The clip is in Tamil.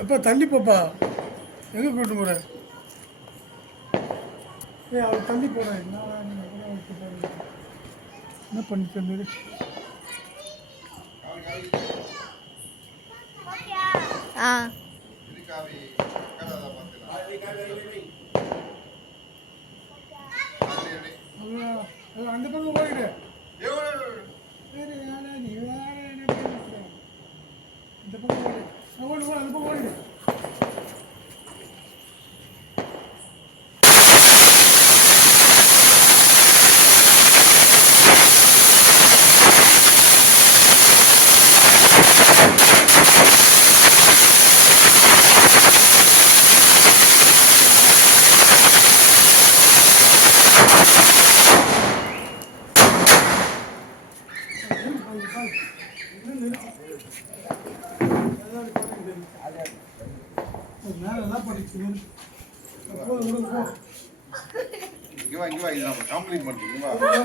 அப்பா தள்ளி போப்பா. எங்கே கூட்டு போகிற? அவள் தள்ளி போகிறேன். என்ன பண்ணிட்டு மாரி அந்த பக்கம் போயிடு. நீ வேற என்ன இந்த பக்கம் ஓடு. அந்த பக்கம் ஓடிடு. மேலெல்லாம் படிச்சு இங்கே வா, இங்கே வா, இது நம்ம காம்ப்ளீட் பண்ணுறீங்க.